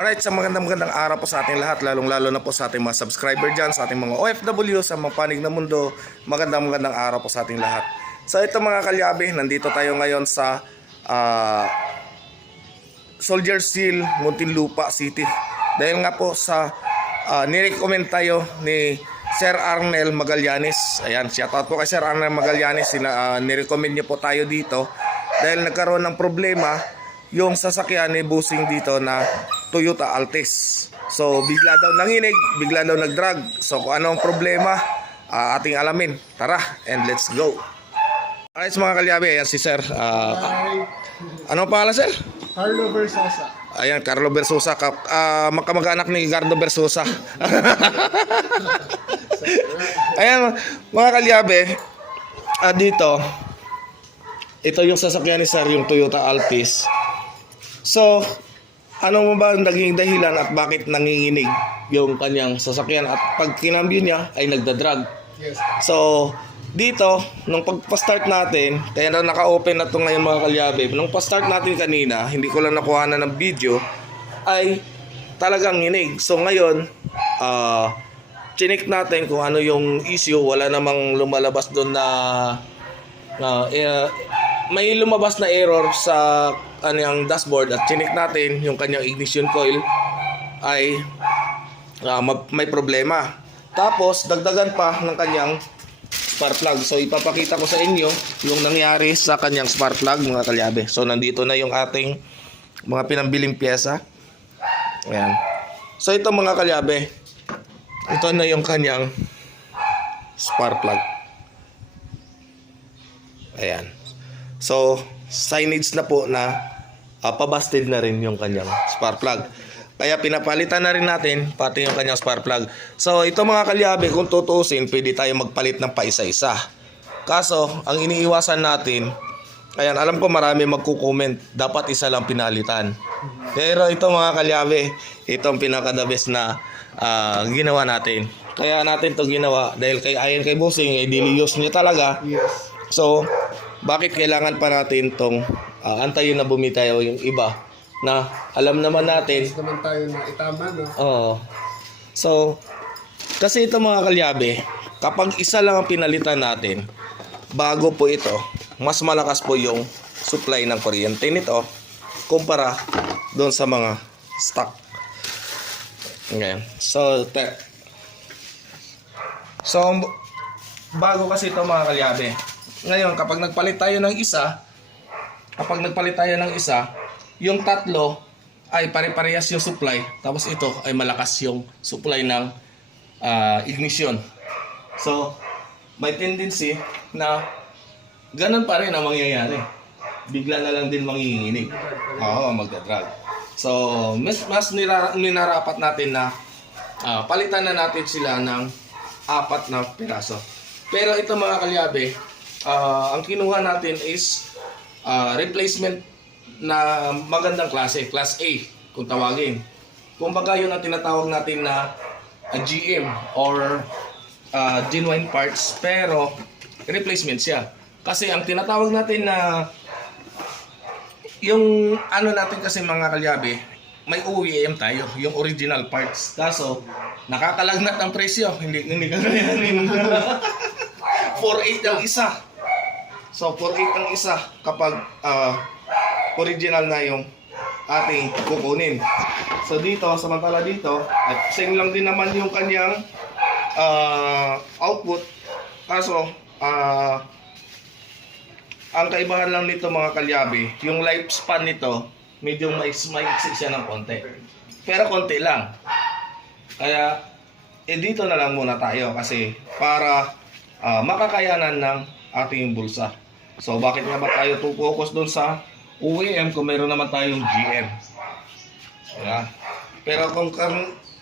Alright, sa magandang araw po sa ating lahat, lalong-lalo na po sa ating mga subscriber dyan, sa ating mga OFW, sa mga panig na mundo, magandang araw po sa ating lahat. So ito mga kalyabe, nandito tayo ngayon sa Soldier Seal, Muntinlupa City. Dahil nga po sa nirecommend tayo ni Sir Arnel Magallanes. Ayan, shoutout po kay Sir Arnel Magallanes. Nirecommend niyo po tayo dito dahil nagkaroon ng problema yung sasakyan ni Busing dito na Toyota Altis. So bigla daw nanginig, bigla daw nagdrag. So kung ano ang problema, ating alamin. Tara, and let's go. Alright mga kalyabe, ayan si Sir. Ano pangalan, Sir? Carlo Versosa. Ayan, Carlo Versosa. Magkamag-anak ni Gardo Versosa. Ayan mga kalyabe, dito ito yung sasakyan ni Sir, yung Toyota Altis. So ano mo ba ang naging dahilan at bakit nanginginig yung kanyang sasakyan at pag kinambyo niya ay nagdadrag? Yes. So dito, nung pagpa-start natin, kaya na naka-open na ito ngayon mga kalyabe, nung pa-start natin kanina, hindi ko lang nakuha na ng video, ay talagang nginig. So ngayon, chinik natin kung ano yung issue. Wala namang lumalabas doon na may lumabas na error sa kanyang dashboard at chinik natin yung kanyang ignition coil ay may problema. Tapos dagdagan pa ng kanyang spark plug. So ipapakita ko sa inyo yung nangyari sa kanyang spark plug mga kalyabe. So nandito na yung ating mga pinambiling pyesa. Ayan. So ito mga kalyabe, ito na yung kanyang spark plug. Ayan. So signage na po na pabasted na rin yung kanyang spark plug. Kaya pinapalitan na rin natin pati yung kanyang spark plug. So ito mga kalyabe, kung tutuusin, pwede tayo magpalit ng paisa-isa. Kaso ang iniiwasan natin, ayan, alam ko marami magko-comment, dapat isa lang pinalitan. Pero ito mga kalyabe, itong pinaka-the best na ginawa natin. Kaya natin to ginawa dahil ayon kay Busing, daily use niya talaga. Yes. So bakit kailangan pa natin tong antayin na bumitayaw yung iba na alam naman natin. Gusto naman tayo na itama, no? Oo. So kasi ito mga kalyabe, kapag isa lang ang pinalitan natin, bago po ito, mas malakas po yung supply ng kuryente nito kumpara doon sa mga stock. Ngayon. So bago kasi ito mga kalyabe. Ngayon, kapag nagpalit tayo ng isa, yung tatlo ay pare-parehas yung supply, tapos ito ay malakas yung supply ng ignition. So, may tendency na ganun pa rin ang mangyayari. Bigla na lang din manginginig. Oo, magdadrag. So, mas ninarapat natin na palitan na natin sila ng 4 na piraso. Pero ito mga kalyabe, ang kinuha natin is replacement na magandang klase, class A kung tawagin. Kumbaga yun ang tinatawag natin na GM or genuine parts, pero replacement siya. Kasi ang tinatawag natin na yung ano natin kasi mga kalyabe, may OEM tayo, yung original parts. Kaso nakakalagnat ang presyo, hindi kakayanin. 4.8 ang isa. So 4.8 ang isa kapag original na yung ating kukunin. So dito, samantala dito, at same lang din naman yung kanyang output. Kaso ang kaibahan lang nito mga kalyabe, yung lifespan nito medyo maiksi siya ng konti. Pero konti lang. Kaya dito na lang muna tayo kasi para makakayanan ng ating bulsa. So bakit nga ba tayo focus doon sa OEM kung meron naman tayong GM? Yeah. Pero kung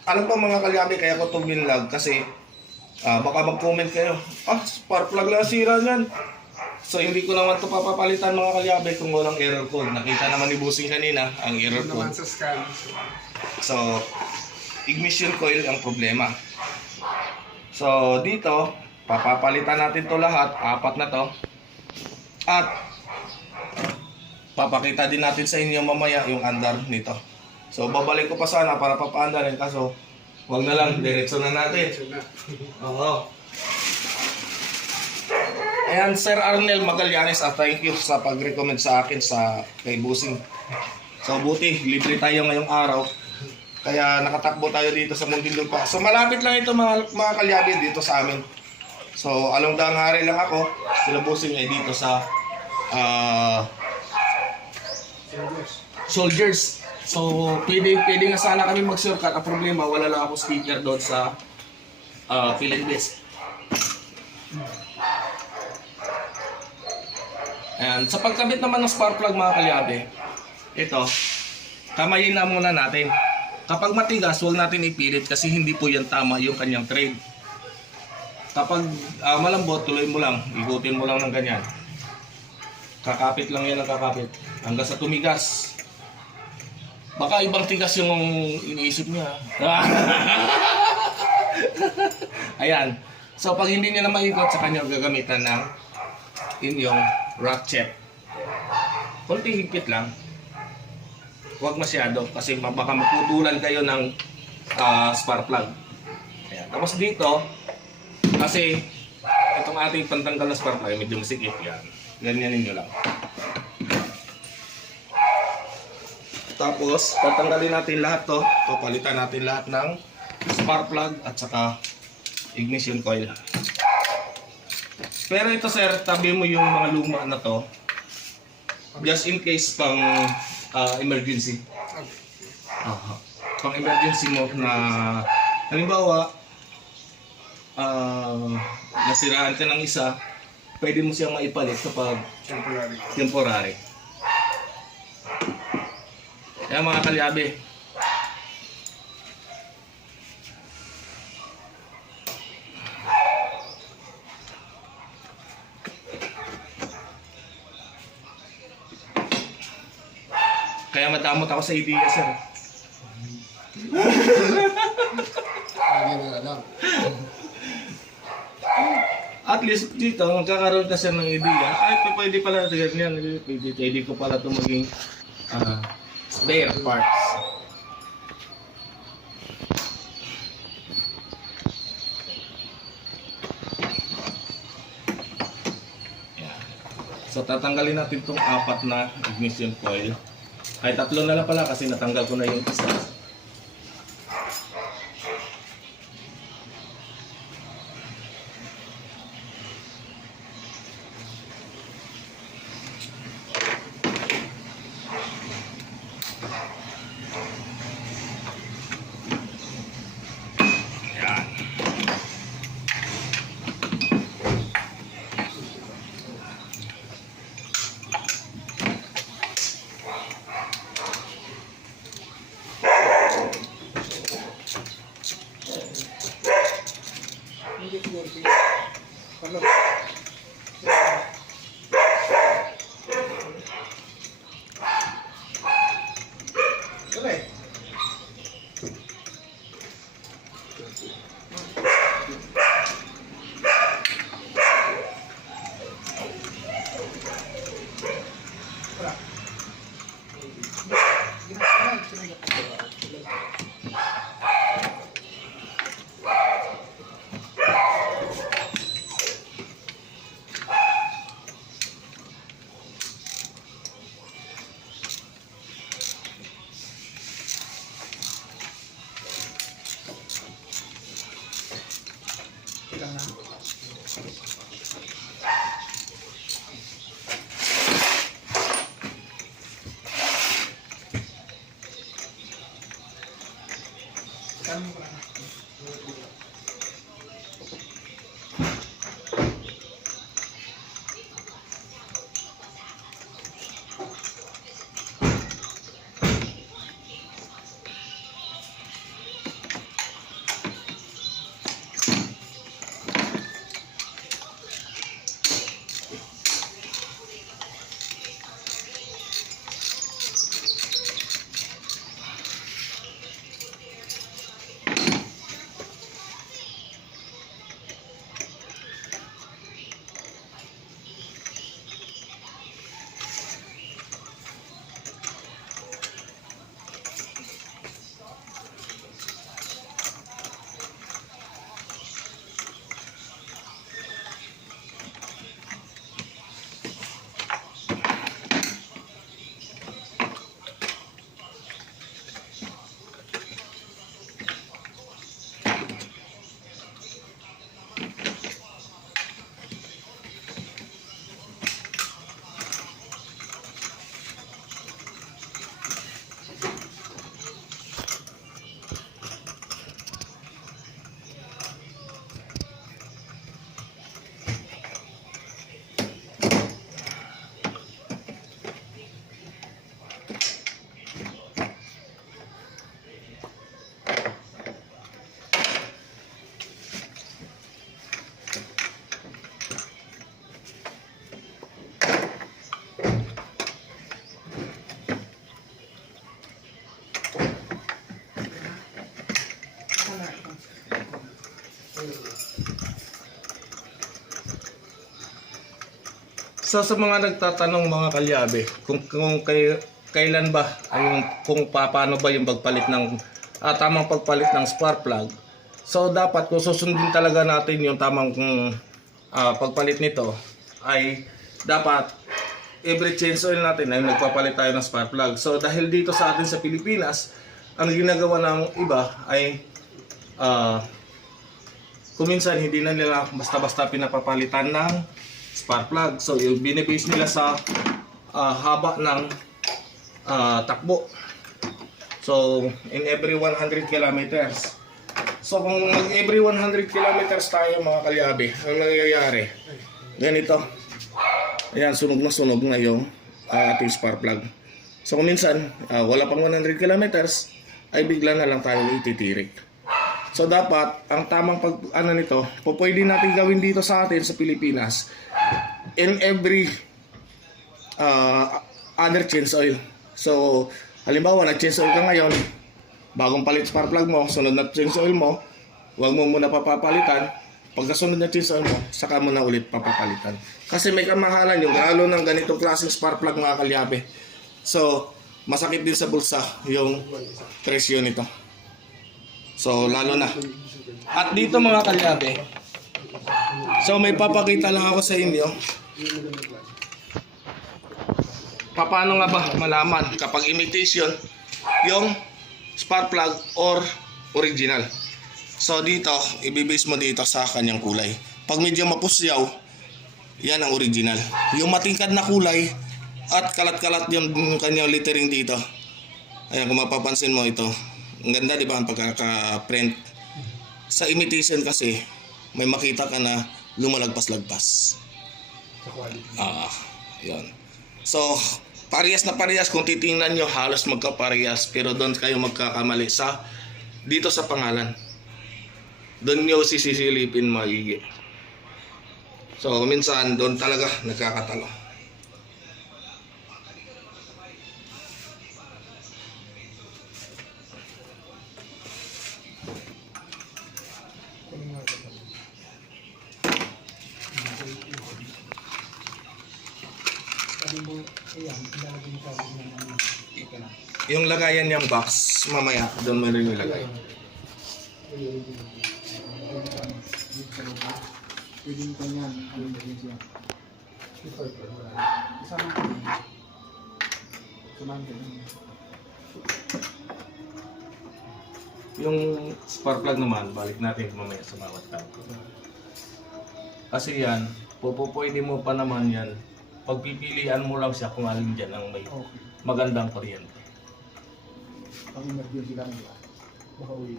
alam pa mga kalyabe, kaya ko ito binlog kasi baka mag-comment kayo, spark plug lang sira niyan. So hindi ko naman ito papapalitan mga kalyabe kung walang error code. Nakita naman ni Busing kanina ang error code. Sa scan. So ignition coil ang problema. So dito papapalitan natin to lahat, 4 na to. At papakita din natin sa inyo mamaya yung andar nito. So babalik ko pa sana para papaanda rin, kaso wag na lang, diretso na natin. Ito na. Oo. Ayan, Sir Arnel Magallanes, thank you sa pag-recommend sa akin sa kay Busing. So buti, libre tayo ngayong araw. Kaya nakatakbo tayo dito sa Muntinlupa. So malapit lang ito mga kalyabe dito sa amin. So along Dangari lang ako, sila Busing ay dito sa Soldiers. So pwede nga sana kami mag-shortcut. Ang problema, wala lang ako speaker doon sa Philippines. And sa pagkabit naman ng spark plug mga kalyabe, ito, kamayin na muna natin. Kapag matigas, huwag natin ipilit kasi hindi po yan tama yung kanyang thread. Kapag malambot, tuloy mo lang, ikutin mo lang ng ganyan. Kakapit lang yan ang kakapit hanggang sa tumigas. Baka ibang tigas yung iniisip niya. Ayan. So pag hindi niya na maikot, sa kanya gagamitan ng inyong ratchet. Kunti higpit lang. Huwag masyado kasi baka maputulan kayo ng spark plug. Ayan. Tapos dito, kasi itong ating pantanggal na spark plug, medyo masikip yan. Ganyan ninyo lang. Tapos, tatanggalin natin lahat to. Papalitan natin lahat ng spark plug at saka ignition coil. Pero ito sir, tabi mo yung mga luma na to. Just in case pang emergency. Pang emergency mo na halimbawa nasiraan ka ng isa, pwede mo siyang maipalit kapag temporary. Kaya mga kalyabe, kaya matamot ako sa idea sir. Hindi na alam. At least dito, magkakaroon ka sir ng idea. Ay, pwede pala ganyan. Pwede ko pala ito maging spare parts. Yan. So tatanggalin natin itong 4 na ignition coil. Ay 3 na lang pala kasi natanggal ko na yung isa. So sa mga nagtatanong mga kalyabe, kailan ba ay kung paano ba yung pagpalit ng tamang pagpalit ng spark plug. So dapat kung susundin talaga natin yung tamang pagpalit nito ay dapat every change oil natin ay nagpapalit tayo ng spark plug. So dahil dito sa atin sa Pilipinas, ang ginagawa ng iba ay kuminsan hindi na nila basta-basta pinapapalitan ng spark plug. So binibase nila sa haba ng takbo. So in every 100 kilometers. So kung every 100 kilometers tayo mga kalyabe, ang nangyayari ganito. Ayan, sunog na yung ating spark plug. So kung minsan wala pang 100 kilometers ay bigla na lang tayo ititirik. So dapat ang tamang nito, pwede natin gawin dito sa atin sa Pilipinas in every other change oil. So halimbawa nag-change oil ka ngayon, bagong palit spark plug mo, sunod na change oil mo, huwag mo muna papapalitan. Pagkasunod na change oil mo, saka mo na ulit papapalitan. Kasi may kamahalan yung lalo ng ganitong klaseng spark plug mga kalyabe. So masakit din sa bulsa yung presyo nito. So lalo na. At dito mga kalyabe, so may papakita lang ako sa inyo. Paano nga ba malaman kapag imitation yung spark plug or original? So dito, ibibase mo dito sa kanyang kulay. Pag medyo mapusyaw, yan ang original. Yung matingkad na kulay at kalat-kalat yung kanyang lettering dito. Ayan, kung mapapansin mo ito. Ang ganda, di ba, ang pagkaka-print. Sa imitation kasi, may makita ka na lumalagpas-lagpas. Yun. So, parehas na parehas. Kung titingnan nyo, halos magkaparehas. Pero doon kayo magkakamali dito sa pangalan. Doon nyo sisilipin maigi. So, minsan, doon talaga nagkakatalo. Yung lagayan niyang box, mamaya doon mo rin ilagay. Yung spark plug naman, balik natin mamaya sa bawat kanto. Kasi yan, pwede mo pa naman yan. Pagpipilian mo lang siya kung alin dyan ang may magandang kuryente. Pag emergency lang nila, baka uwi.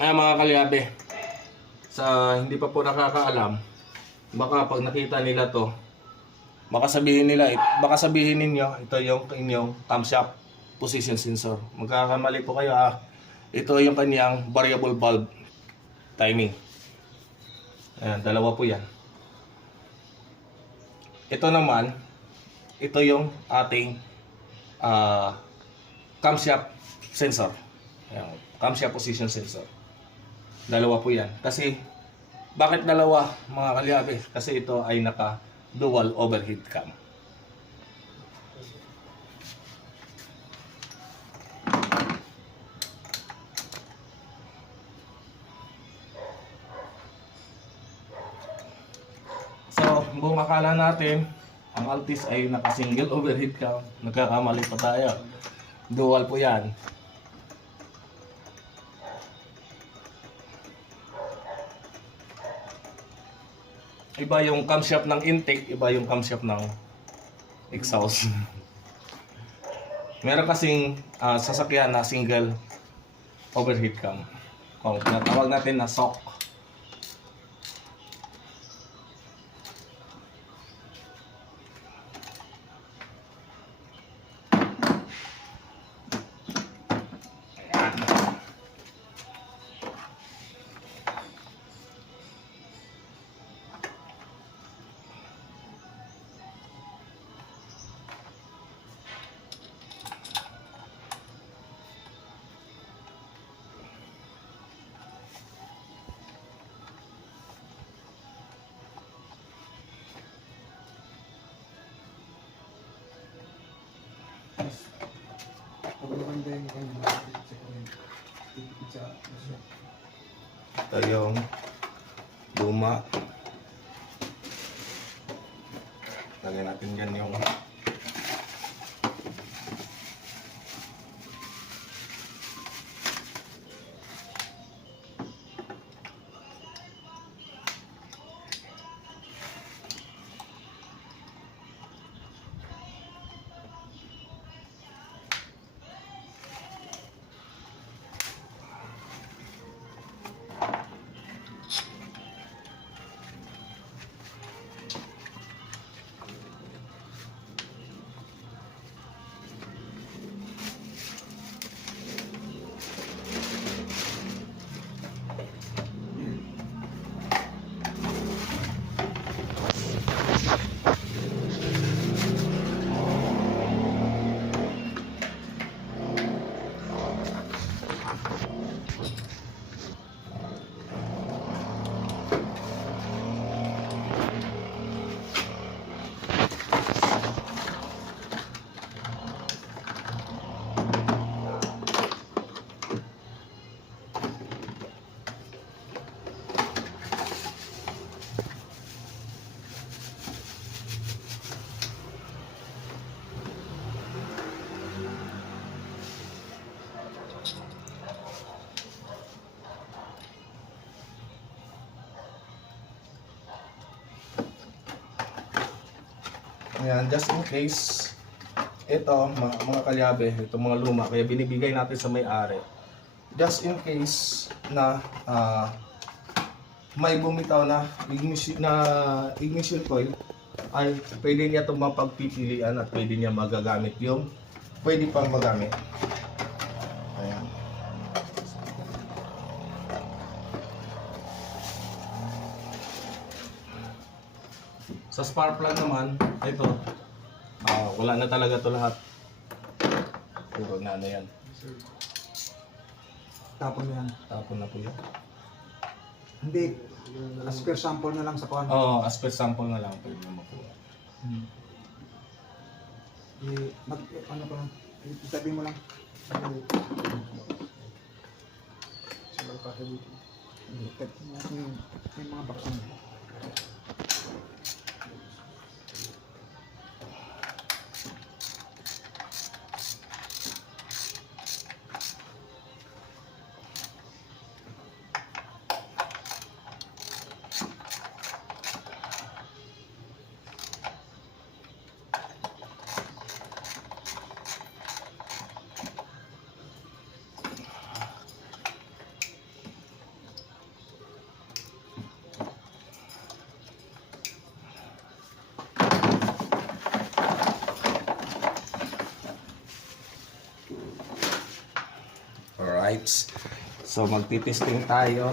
Ay mga kalyabe, sa hindi pa po nakakaalam, baka pag nakita nila to, baka sabihin ninyo, ito yung inyong camshaft position sensor. Magkakamali po kayo Ito yung kanyang variable valve timing. Ayan, dalawa po yan. Ito naman, ito yung ating camshaft sensor. Ayan, camshaft position sensor. Dalawa po yan. Kasi, bakit dalawa mga kalyabe? Kasi ito ay naka dual overhead cam. So, buong akala natin, ang Altis ay naka single overhead cam. Nagkakamali pa tayo. Dual po yan. Iba yung camshaft ng intake, iba yung camshaft ng exhaust. Meron kasing sasakyan na single overhead cam. Kung tinatawag natin na SOC. Pag maganda yung kanya, matipid sa kuryente. Tipid sa presyo. Ito yung luma. Lagyan natin dyan yung ayan, just in case ito, mga kalyabe, itong mga luma, kaya binibigay natin sa may-ari. Just in case na may bumitaw na ignition coil, ay pwede niya itong mapagpipilian at pwede niya magagamit yung pwede pang magamit. Ayan. Sa spark plug naman, ito, wala na talaga to lahat. Puro na yan. Tapon mo yan. Tapon na po yan. Hindi. As per sample na lang sa kuhan. Oo, as per sample na lang pwede na makuha. Ano pa lang? Itabi mo lang. Sa ka dito. May mga baksan. Alright. So magtitesting tayo.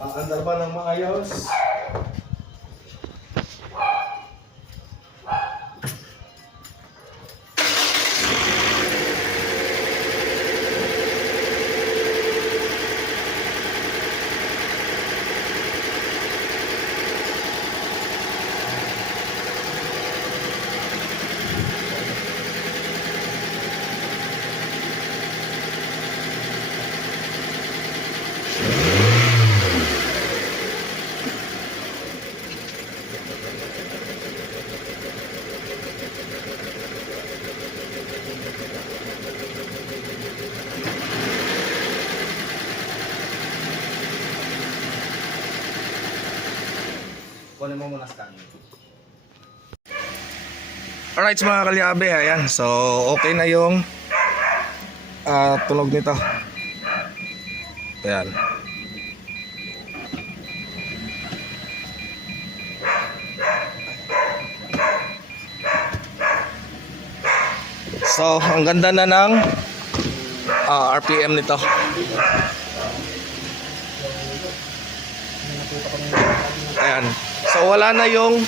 Andar ba ng maayos? Kunin mo muna scan. Alright mga kalyabe, ayan. So okay na yung tunog nito. Ayan. So ang ganda na ng RPM nito. Ayan. So wala na yung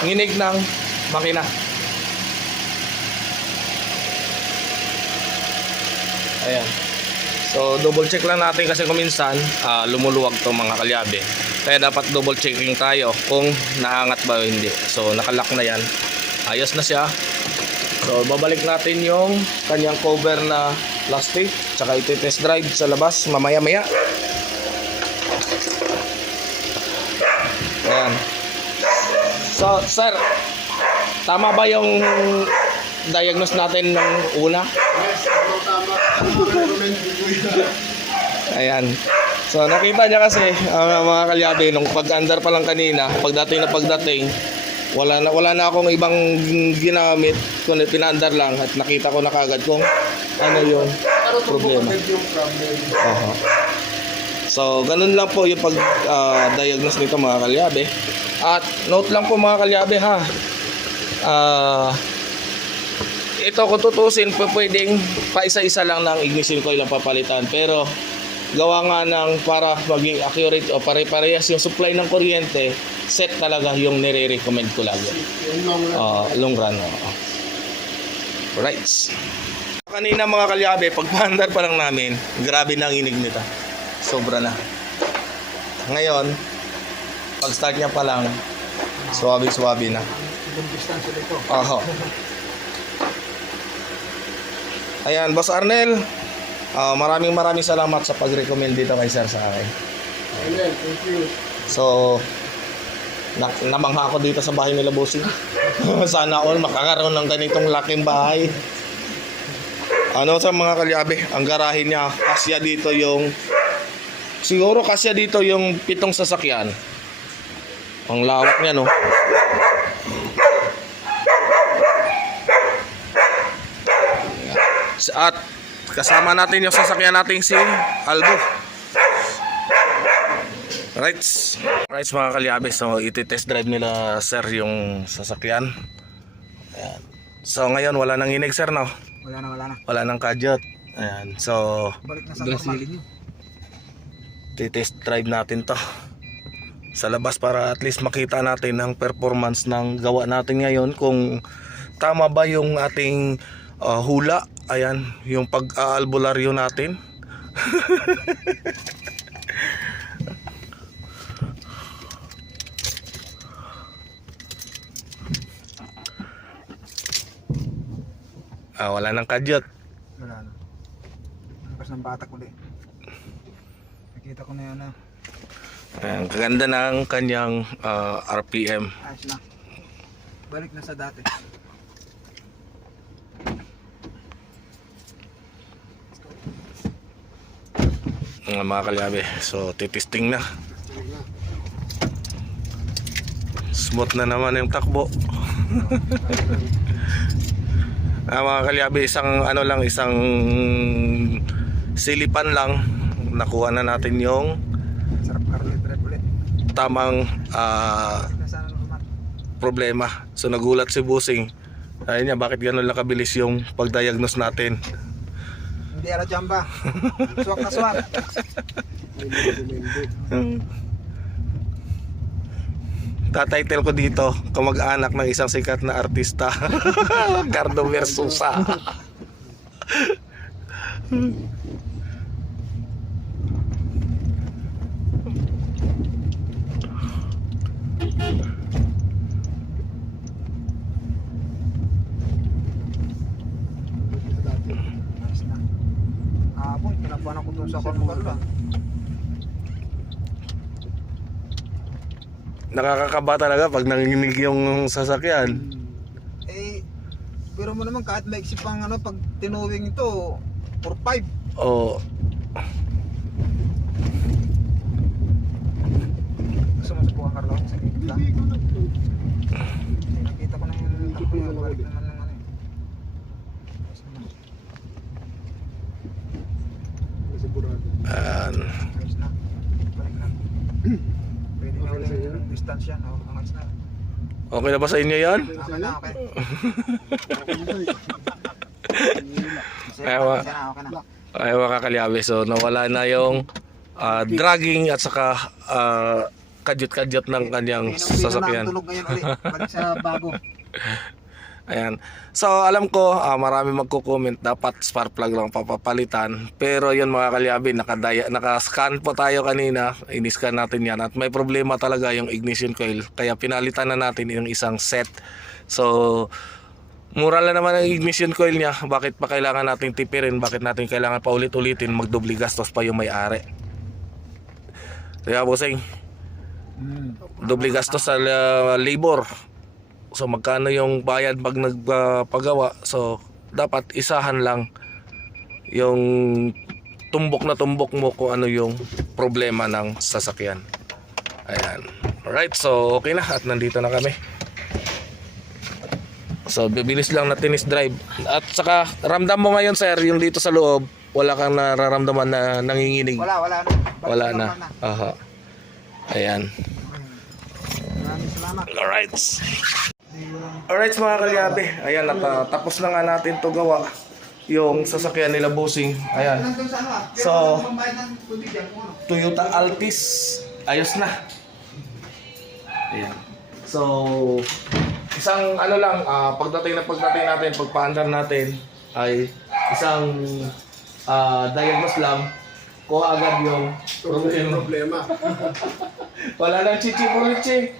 nginig ng makina. Ayan. So double check lang natin kasi kung minsan lumuluwag to mga kalyabe. Kaya dapat double checking tayo kung naangat ba o hindi. So nakalock na yan. Ayos na siya. So babalik natin yung kanyang cover na plastic. Tsaka iti-test drive sa labas mamaya-maya. Ayan. So sir, tama ba yung diagnose natin ng una? Yes, tama. Recommend ko kuya. Ayan. So nakita niya kasi mga kalyabe nung pag-andar pa lang kanina, pagdating wala na akong ibang ginamit kundi pinaandar lang at nakita ko na kagad kung ano yung problema. Yung problem. Oho. So ganun lang po yung pag-diagnose nito mga kalyabe. At note lang po mga kalyabe ha. Ito kung tutusin pwedeng pa isa-isa lang ng ignition coil ang papalitan, pero gawa nga ng para maging accurate o pare-parehas yung supply ng kuryente, set talaga yung nire-recommend ko lagi. Yung long run. Long run. Right. Kanina mga kalyabe, pagpaandar pa lang namin, grabe na ang inig nito. Sobra na. Ngayon, pag start niya pa lang, swabe-swabe na. Ibang distansya dito. Oho. Ayan, Boss Arnel. Maraming salamat sa pag-recommend dito kay Sir sa akin. Amen, thank you. So, namangha ako dito sa bahay nila Bossing. Sana all makakaroon ng ganitong laking bahay. Ano sa mga kalyabe, ang garahe niya, kasya dito yung siguro kasya dito yung 7 sasakyan. Ang lawak niya, no? At kasama natin yung sasakyan natin si Albo. Right mga kalyabe. So iti-test drive nila sir yung sasakyan. Ayan. So ngayon wala nang inig sir, no? Wala na. Wala nang kadyot. Ayan. So Balik na sa normal. iti-test drive natin to sa labas para at least makita natin ang performance ng gawa natin ngayon, kung tama ba yung ating hula. Ayan, yung pag-aalbularyo natin. Wala nang kadyot. Wala na. Lakas ng batak ulit. Nakita ko na yan na. Ayan, kaganda ng kanyang RPM. Ayos na. Balik na sa dati. Mga kalyabe, so titisting na. Smooth na naman yung takbo. Mga kalyabe, isang silipan lang, nakuha na natin yung Sarap karlit drive ulit. tamang Balik na sana normal. problema. So nagulat si Busing. Ayun niya, bakit gano'n lang kabilis yung pag-diagnose natin. Hindi ala jamba. Swak na swak. Tatitle ko dito, kamag-anak ng isang sikat na artista. Cardo Versosa. Ayos na. Kahapon, pinabuhan ako dun sa Cornwall. Nakakakaba talaga pag nanginginig yung sasakyan. Pero mo naman kahit maiksi pang pag tinuwing ito, 4-5. O, Gusto mo sa buwan, Carlo? Sa kita? Nakita ko na yung takbo yun. Balik naman ng ano eh. Ayos naman. Ayos na. Balik na. Pwede na ulit yung distansya. Ang ayos na. okay na ba sa inyo yan? Okay na, okay. Ewa. Okay na. Ay mga kalyabe, so nawala na yung dragging at saka kadyot-kadyot ng kanyang Pinang-pino na ang sasakyan. tunog ngayon ulit. Balik sa bago. Ayan. So alam ko marami magko-comment dapat spark plug lang papapalitan. Pero yun mga kalyabi, naka-scan po tayo kanina. Ini-scan natin yan at may problema talaga yung ignition coil. Kaya pinalitan na natin yung isang set. So mura lang naman ang ignition coil niya. Bakit pa kailangan nating tipirin? Bakit natin kailangan pa ulit-ulitin magdubli gastos pa yung may-ari? Kaya bossing, dubli gastos sa labor. So magkano yung bayad pag nagpagawa? So dapat isahan lang yung tumbok na tumbok mo kung ano yung problema ng sasakyan. Ayan. Alright, so okay na at nandito na kami. So bibilis lang na tennis drive. At saka ramdam mo ngayon sir, yung dito sa loob, wala kang nararamdaman na nanginginig. Wala na. Wala na. Aha. Ayan. Maraming salamat. Alright mga kalyabe, ayan, tapos na nga natin to gawa yung sasakyan nila bossing. Ayan, so Toyota Altis, ayos na. Ayan, so isang ano lang, pagdating natin, pagpaandar natin ay isang diagnose lang, kuha agad yung problema. Wala nang chichi-burichi.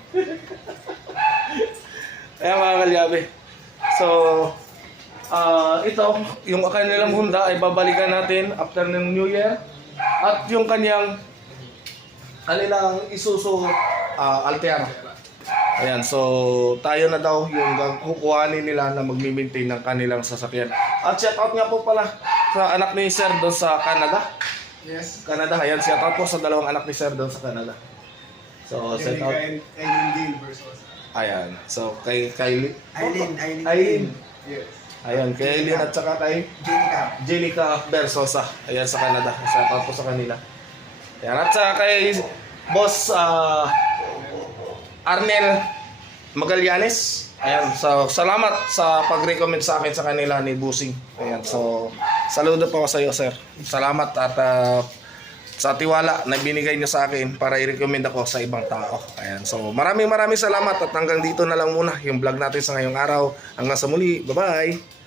Ayan mga kalyabe. So, ito, yung kanilang Honda ay babalikan natin after ng New Year. At yung kanyang kanilang Isuzu Altea. Ayan, so tayo na daw yung kukuhanin nila na magmi-maintain ng kanilang sasakyan. At shout out nga po pala sa anak ni Sir doon sa Canada. Yes. Canada, ayan, shout out po sa dalawang anak ni Sir doon sa Canada. So, shout out. Ayan. So kay Kylie. Aileen. Yes. Ayan, kay Aileen at saka kay Jenica Bersosa. Ayan sa Canada. Shoutout po sa kanila. Ayan, at saka kay Boss Arnel Magallanes. Ayan, so salamat sa pag-recommend sa akin sa kanila ni Busing. Ayan, so saludo po sa iyo, sir. Salamat at sa tiwala na binigay niyo sa akin para i-recommend ako sa ibang tao. Ayan. So maraming salamat at hanggang dito na lang muna yung vlog natin sa ngayong araw. Hanggang sa muli. Bye-bye!